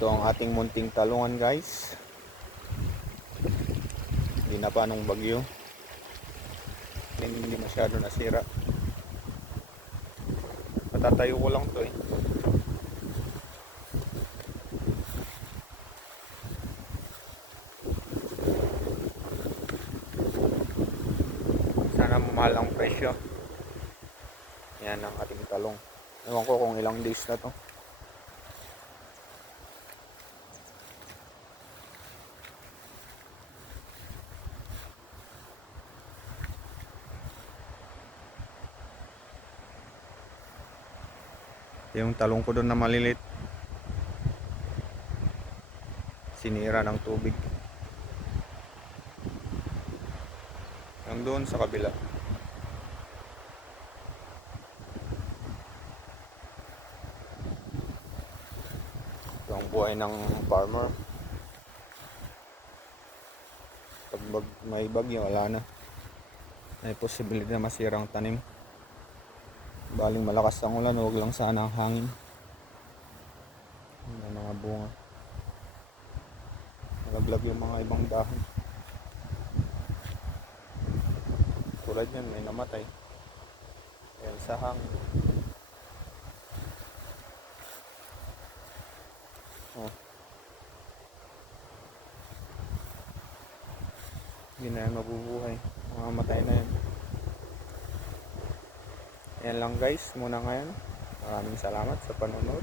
Ito ang ating munting talungan, guys. Hindi na pa nung bagyo. Hindi masyado nasira. Patatayo ko lang to eh. Sana mamahal ang presyo. Yan ang ating talong. Ewan ko kung ilang days na to. Yung talong ko doon na malilit, sinira ng tubig. Yung doon sa kabila. Ito ang buhay ng farmer. Pag may bagyo, wala na. May posibilidad na masirang tanim. Baling malakas ang ulan, huwag lang sana ang hangin. May mga bunga. Nalaglag yung mga ibang dahon. Tulad yan, may namatay. Ayan sa hangin. Oh. Hindi na yan mabubuhay. Mamamatay na yan. Ayan lang guys, muna ngayon. Maraming salamat sa panonood.